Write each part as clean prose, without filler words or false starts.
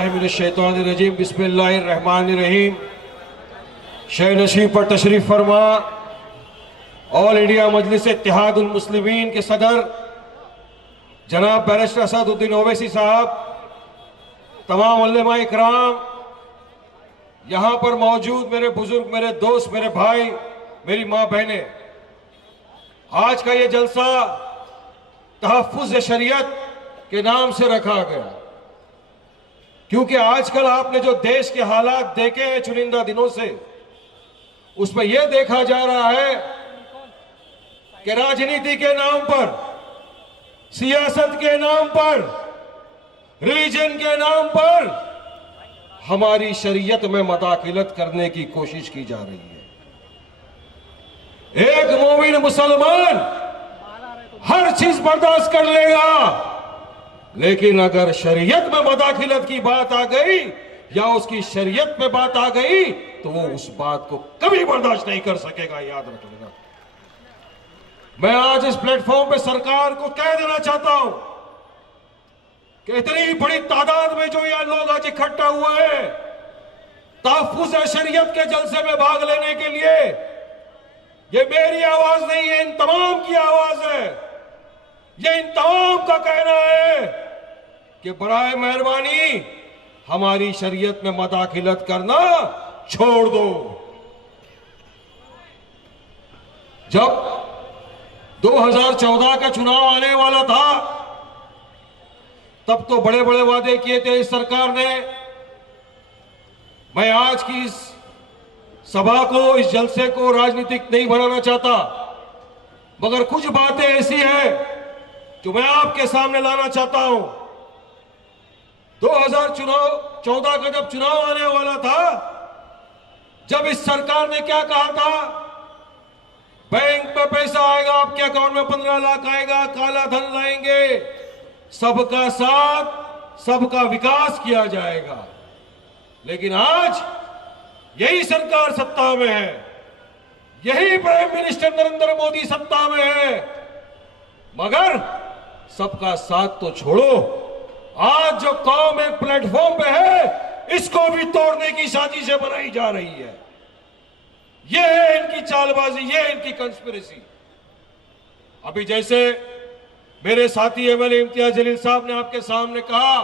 रजीम बिस्मिल्लाहिर्रहमानिर्रहीम। शह नशीब पर तशरीफ फरमा ऑल इंडिया मजलिस इत्तेहादुल मुस्लिमीन के सदर जनाब बैरिस्टर असदुद्दीन ओवैसी साहब, तमाम उलमा इकराम, यहाँ पर मौजूद मेरे बुजुर्ग, मेरे दोस्त, मेरे भाई, मेरी माँ बहनें, आज का ये जलसा तहफ़्फ़ुज़ शरीयत के नाम से रखा गया क्योंकि आजकल आपने जो देश के हालात देखे हैं चुनिंदा दिनों से, उसमें यह देखा जा रहा है कि राजनीति के नाम पर, सियासत के नाम पर, रिलीजन के नाम पर हमारी शरीयत में मदाखिलत करने की कोशिश की जा रही है। एक मोमिन मुसलमान हर चीज बर्दाश्त कर लेगा, लेकिन अगर शरीयत में मदाखिलत की बात आ गई या उसकी शरीयत में बात आ गई तो वो उस बात को कभी बर्दाश्त नहीं कर सकेगा, याद रखिएगा। मैं आज इस प्लेटफॉर्म पे सरकार को कह देना चाहता हूं कि इतनी बड़ी तादाद में जो यह लोग आज इकट्ठा हुए हैं तहफ़्फ़ुज़ शरीयत के जलसे में भाग लेने के लिए, ये मेरी आवाज नहीं है, इन तमाम की आवाज है। ये इन तमाम का कहना है कि बराए मेहरबानी हमारी शरीयत में मदाखिलत करना छोड़ दो। जब 2014 का चुनाव आने वाला था तब तो बड़े बड़े वादे किए थे इस सरकार ने। मैं आज की इस सभा को, इस जलसे को राजनीतिक नहीं बनाना चाहता, मगर कुछ बातें ऐसी हैं जो मैं आपके सामने लाना चाहता हूं। 2014 का जब चुनाव आने वाला था, जब इस सरकार ने क्या कहा था, बैंक में पैसा आएगा, आपके अकाउंट में 15 लाख आएगा, काला धन लाएंगे, सबका साथ, सबका विकास किया जाएगा। लेकिन आज यही सरकार सत्ता में है, यही प्राइम मिनिस्टर नरेंद्र मोदी सत्ता में है, मगर सबका साथ तो छोड़ो, आज जो कौम एक प्लेटफॉर्म पे है इसको भी तोड़ने की साजिशें बनाई जा रही है। ये है इनकी चालबाजी, ये है इनकी कंस्पिरेसी। अभी जैसे मेरे साथी एमएलए इम्तियाज जलील साहब ने आपके सामने कहा,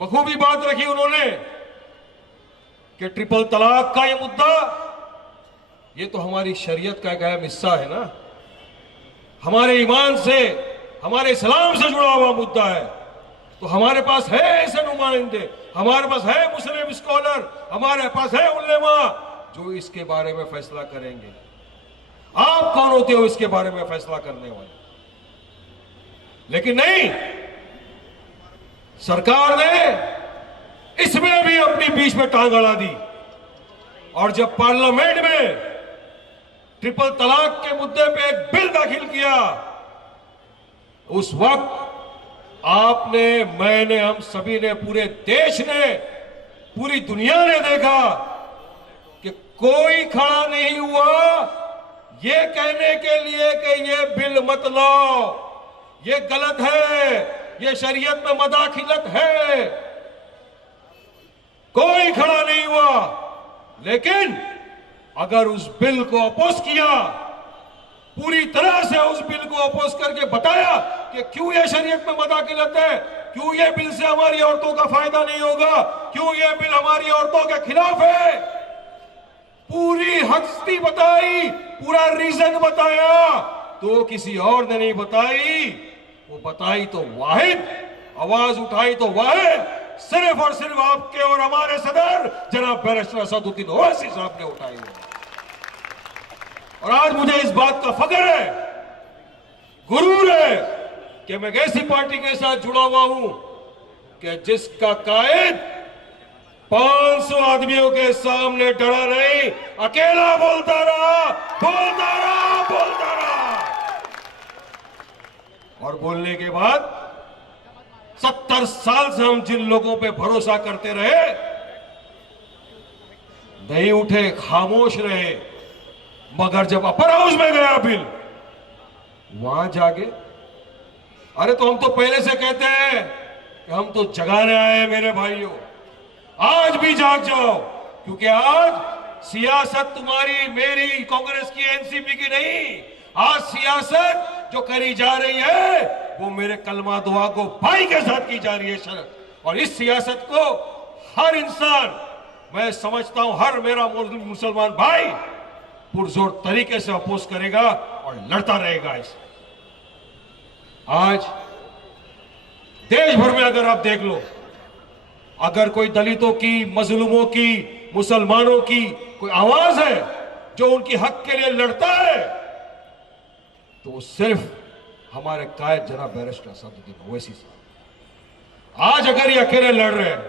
बखूबी बात रखी उन्होंने कि ट्रिपल तलाक का ये मुद्दा, ये तो हमारी शरीयत का एक अहम हिस्सा है ना, हमारे ईमान से, हमारे इस्लाम से जुड़ा हुआ मुद्दा है। तो हमारे पास है ऐसे नुमाइंदे, हमारे पास है मुस्लिम स्कॉलर, हमारे पास है उलेमा जो इसके बारे में फैसला करेंगे। आप कौन होते हो इसके बारे में फैसला करने वाले? लेकिन नहीं, सरकार ने इसमें भी अपनी बीच में टांग अड़ा दी। और जब पार्लियामेंट में ट्रिपल तलाक के मुद्दे पे एक बिल दाखिल किया, उस वक्त आपने, मैंने, हम सभी ने, पूरे देश ने, पूरी दुनिया ने देखा कि कोई खड़ा नहीं हुआ ये कहने के लिए कि ये बिल मत लाओ, ये गलत है, ये शरीयत में मदाखिलत है। कोई खड़ा नहीं हुआ। लेकिन अगर उस बिल को अपोज किया, पूरी तरह से उस बिल को अपोज करके बताया कि क्यों ये शरीयत में मदाखिलत है, क्यों ये बिल से हमारी औरतों का फायदा नहीं होगा, क्यों ये बिल हमारी औरतों के खिलाफ है, पूरी हस्ती बताई, पूरा रीजन बताया, तो किसी और ने नहीं बताई। वो बताई तो वाहिद, आवाज उठाई तो वाहिद, सिर्फ और सिर्फ आपके और हमारे सदर जनाब बैरिस्टर असदुद्दीन ओवैसी साहब ने उठाई है। और आज मुझे इस बात का फख्र है, गुरूर है कि मैं ऐसी पार्टी के साथ जुड़ा हुआ हूं कि जिसका कायद 500 आदमियों के सामने डरा नहीं, अकेला बोलता रहा, बोलता रहा, बोलता रहा। और बोलने के बाद 70 साल से हम जिन लोगों पे भरोसा करते रहे, नहीं उठे, खामोश रहे, मगर जब अपर हाउस में गया बिल, वहां जाके, अरे तो हम तो पहले से कहते हैं कि हम तो जगाने आए हैं मेरे भाइयों। आज भी जाग जाओ, क्योंकि आज सियासत तुम्हारी, मेरी, कांग्रेस की, एनसीपी की नहीं। आज सियासत जो करी जा रही है वो मेरे कलमा दुआ को भाई के साथ की जा रही है शरद। और इस सियासत को हर इंसान, मैं समझता हूं हर मेरा मुसलमान भाई पुरजोर तरीके से अपोज करेगा और लड़ता रहेगा। इस आज देश भर में अगर आप देख लो, अगर कोई दलितों की, मजलूमों की, मुसलमानों की कोई आवाज है जो उनकी हक के लिए लड़ता है, तो वो सिर्फ हमारे कायद जनाब बैरिस्टर असदुद्दीन ओवैसी साहब। आज अगर ये अकेले लड़ रहे हैं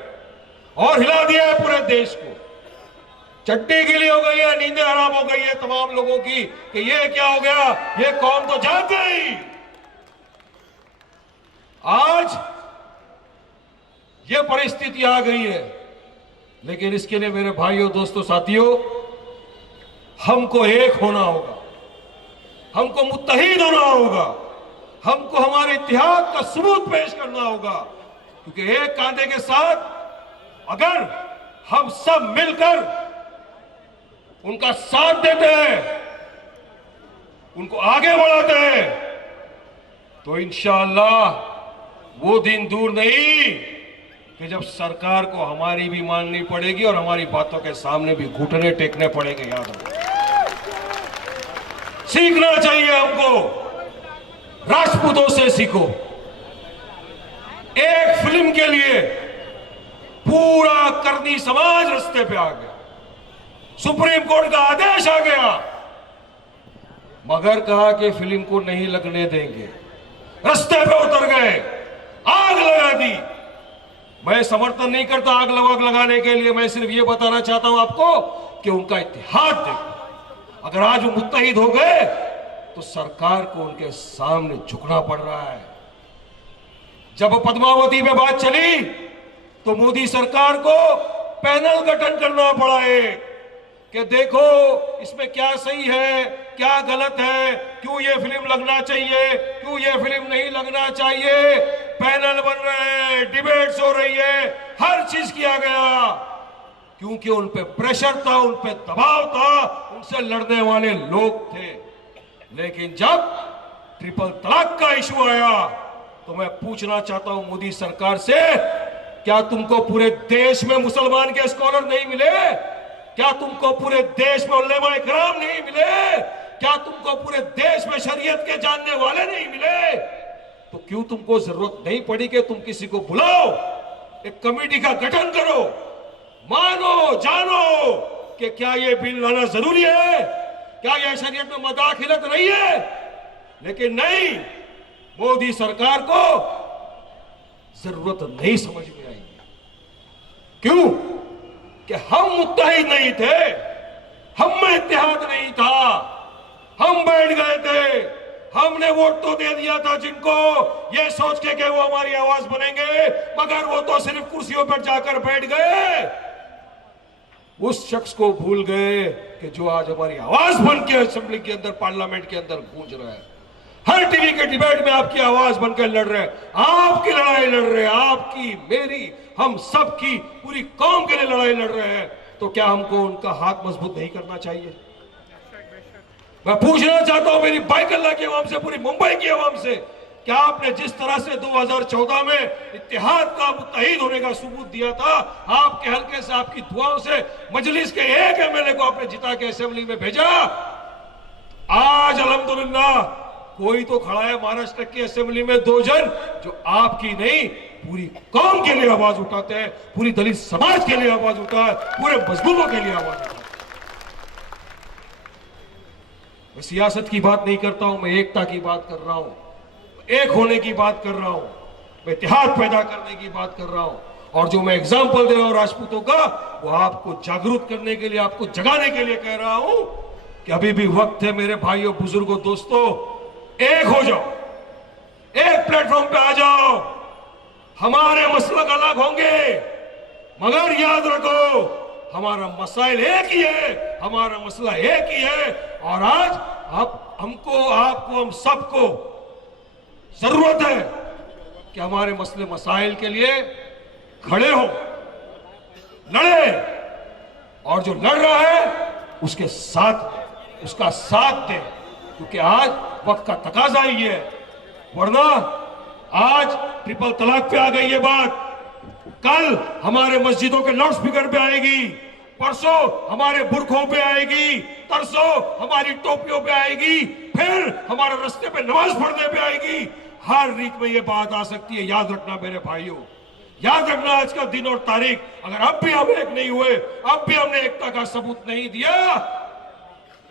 और हिला दिया है पूरे देश को, चट्टी गिली हो गई है, नींदें हराम हो गई है तमाम लोगों की कि ये क्या हो गया, ये कौम तो जाग गई। आज ये परिस्थिति आ गई है, लेकिन इसके लिए मेरे भाइयों, दोस्तों, साथियों, हमको एक होना होगा, हमको मुत्तहिद होना होगा, हमको हमारे इत्तेहाद का सबूत पेश करना होगा। क्योंकि एक कांधे के साथ अगर हम सब मिलकर उनका साथ देते हैं, उनको आगे बढ़ाते हैं, तो इंशाअल्लाह वो दिन दूर नहीं कि जब सरकार को हमारी भी माननी पड़ेगी और हमारी बातों के सामने भी घुटने टेकने पड़ेंगे। याद रखो, सीखना चाहिए हमको, राजपूतों से सीखो। एक फिल्म के लिए पूरा करनी समाज रास्ते पे आ गया, सुप्रीम कोर्ट का आदेश आ गया, मगर कहा कि फिल्म को नहीं लगने देंगे, रास्ते पे उतर गए, आग लगा दी। मैं समर्थन नहीं करता आग लगाने के लिए, मैं सिर्फ ये बताना चाहता हूं आपको कि उनका इत्तेहाद देखो। अगर आज वो मुत्तहिद हो गए तो सरकार को उनके सामने झुकना पड़ रहा है। जब पद्मावती पे बात चली तो मोदी सरकार को पैनल गठन करना पड़ा है कि देखो इसमें क्या सही है, क्या गलत है, क्यों ये फिल्म लगना चाहिए, क्यों ये फिल्म नहीं लगना चाहिए। पैनल बन रहे हैं, डिबेट्स हो रही है, हर चीज किया गया, क्योंकि उन पे प्रेशर था, उन पे दबाव था, उनसे लड़ने वाले लोग थे। लेकिन जब ट्रिपल तलाक का इशू आया तो मैं पूछना चाहता हूं मोदी सरकार से, क्या तुमको पूरे देश में मुसलमान के स्कॉलर नहीं मिले? क्या तुमको पूरे देश में उलमा इकराम नहीं मिले? क्या तुमको पूरे देश में शरीयत के जानने वाले नहीं मिले? तो क्यों तुमको जरूरत नहीं पड़ी कि तुम किसी को बुलाओ, एक कमेटी का गठन करो, मानो जानो कि क्या ये बिल लाना जरूरी है, क्या यह शरीयत में मदाखिलत नहीं है? लेकिन नहीं, मोदी सरकार को जरूरत नहीं समझ में आई। क्यों? कि हम मुत्तहिद नहीं थे, हम में इत्तेहाद नहीं था, हम बैठ गए थे, हमने वोट तो दे दिया था जिनको, ये सोच के कि वो हमारी आवाज बनेंगे, मगर वो तो सिर्फ कुर्सियों पर जाकर बैठ गए। उस शख्स को भूल गए कि जो आज हमारी आवाज बन के असेंबली के अंदर, पार्लियामेंट के अंदर गूंज रहा है। हर टीवी के डिबेट में आपकी आवाज बनकर लड़ रहे हैं, आपकी लड़ाई लड़ रहे हैं, आपकी, मेरी, हम सब की, पूरी कौम के लिए लड़ाई लड़ रहे हैं। तो क्या हमको उनका हाथ मजबूत नहीं करना चाहिए? मैं पूछना चाहता हूं मेरी बाइकल्ला की आवाम से, पूरी मुंबई की आवाम से, क्या आपने जिस तरह से 2014 में इत्तेहाद का, मुत्तहिद होने का सबूत दिया था, आपके हल्के से, आपकी दुआओं से मजलिस के एक एमएलए को आपने जिता के असेंबली में भेजा। आज अल्हम्दुलिल्लाह कोई तो खड़ा है महाराष्ट्र की असेंबली में, 2 जन जो आपकी नहीं पूरी कौम के लिए आवाज उठाते हैं, पूरी दलित समाज के लिए आवाज उठा है, पूरे मजलूमों के लिए आवाज उठा है। मैं सियासत की बात नहीं करता हूं, मैं एकता की बात कर रहा हूं, एक होने की बात कर रहा हूं, मैं इत्तेहाद पैदा करने की बात कर रहा हूं। और जो मैं एग्जाम्पल दे रहा हूं राजपूतों का, वो आपको जागरूक करने के लिए, आपको जगाने के लिए कह रहा हूं कि अभी भी वक्त है मेरे भाइयों, बुजुर्गों, दोस्तों, एक हो जाओ, एक प्लेटफॉर्म पे आ जाओ। हमारे मसलक अलग होंगे, मगर याद रखो हमारा मसाइल एक ही है, हमारा मसला एक ही है। और आज हमको, आपको, हम सबको जरूरत है कि हमारे मसले मसाइल के लिए खड़े हो, लड़े, और जो लड़ रहा है उसके साथ उसका साथ दे, क्योंकि आज वक्त का तकाजा ही है। वरना आज ट्रिपल तलाक पे आ गई ये बात, कल हमारे मस्जिदों के लाउड स्पीकर पे आएगी, परसों हमारे बुरखों पे आएगी, तरसों हमारी टोपियों पे आएगी, फिर हमारे रास्ते पे नमाज पढ़ने पे आएगी। हर रीत में ये बात आ सकती है। याद रखना मेरे भाइयों, याद रखना आज का दिन और तारीख। अगर अब भी हम एक नहीं हुए, अब भी हमने एकता का सबूत नहीं दिया,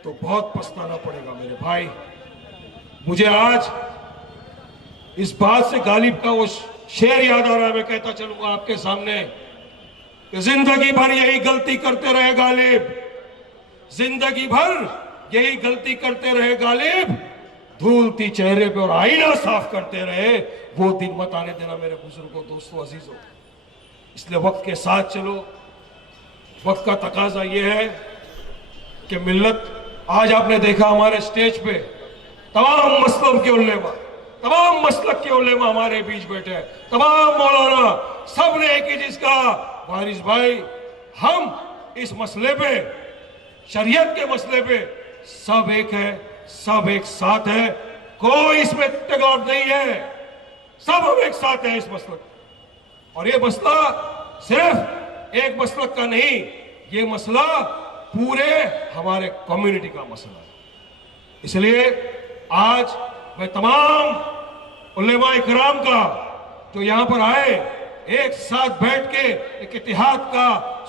तो बहुत पछताना पड़ेगा मेरे भाई। मुझे आज इस बात से गालिब का वो शेर याद आ रहा है, मैं कहता चलूंगा आपके सामने कि जिंदगी भर यही गलती करते रहे गालिब, जिंदगी भर यही गलती करते रहे गालिब, धूलती चेहरे पे और आईना साफ करते रहे, वो दिन मत आने देना मेरे बुजुर्गों, दोस्तों, अजीजों। इसलिए वक्त के साथ चलो। वक्त का तकाजा यह है कि मिल्लत, आज आपने देखा हमारे स्टेज पे तमाम मसलब के उलेमा, तमाम मसलक के उलेमा हमारे बीच बैठे हैं, तमाम मौलाना, सब ने एक ही चीज कहा, वारिस भाई, हम इस मसले पे, शरीयत के मसले पे सब एक है, सब एक साथ है, कोई इसमें तकरार नहीं है, सब हम एक साथ हैं इस मसलक। और ये मसला सिर्फ एक मसलक का नहीं, ये मसला पूरे हमारे कम्युनिटी का मसला है। इसलिए आज मैं तमाम उलेमा इकराम का जो यहां पर आए, एक साथ बैठ के एक इत्तेहाद का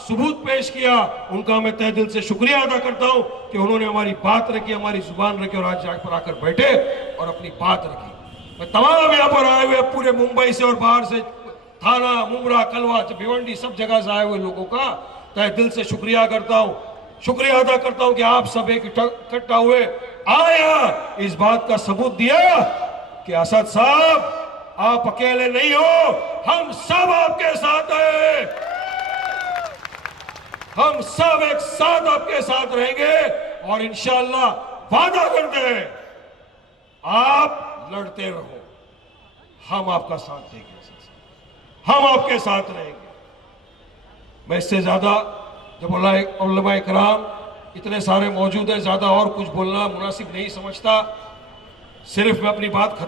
सबूत पेश किया, उनका मैं तहे दिल से शुक्रिया अदा करता हूं कि उन्होंने हमारी बात रखी, हमारी जुबान रखी और आज यहाँ पर आकर बैठे और अपनी बात रखी। मैं तमाम यहाँ पर आए हुए पूरे मुंबई से और बाहर से, थाना, मुमरा, कलवा, भिवंडी, सब जगह से आए हुए लोगों का तहे दिल से शुक्रिया करता हूं, शुक्रिया अदा करता हूं कि आप सब एक इकट्ठा हुए, आया, इस बात का सबूत दिया कि असद साहब आप अकेले नहीं हो, हम सब आपके साथ हैं, हम सब एक साथ आपके साथ रहेंगे और इंशाअल्लाह वादा करते हैं, आप लड़ते रहो, हम आपका साथ देंगे, हम आपके साथ रहेंगे। मैं इससे ज्यादा, जब उलमा इकराम इतने सारे मौजूद हैं, ज्यादा और कुछ बोलना मुनासिब नहीं समझता। सिर्फ मैं अपनी बात खत्म